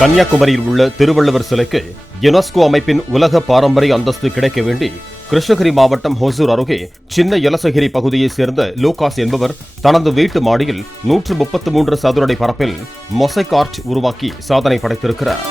கன்னியாகுமரியில் உள்ள திருவள்ளுவர் சிலைக்கு யுனெஸ்கோ அமைப்பின் உலக பாரம்பரிய அந்தஸ்து கிடைக்க வேண்டி கிருஷ்ணகிரி மாவட்டம் ஹொசூர் அருகே சின்ன யலசகிரி பகுதியைச் சேர்ந்த லூகாஸ் என்பவர் தனது வீட்டு மாடியில் 133 சதுரடி பரப்பில் மொசைக் ஆர்ட் உருவாக்கி சாதனை படைத்திருக்கிறார்.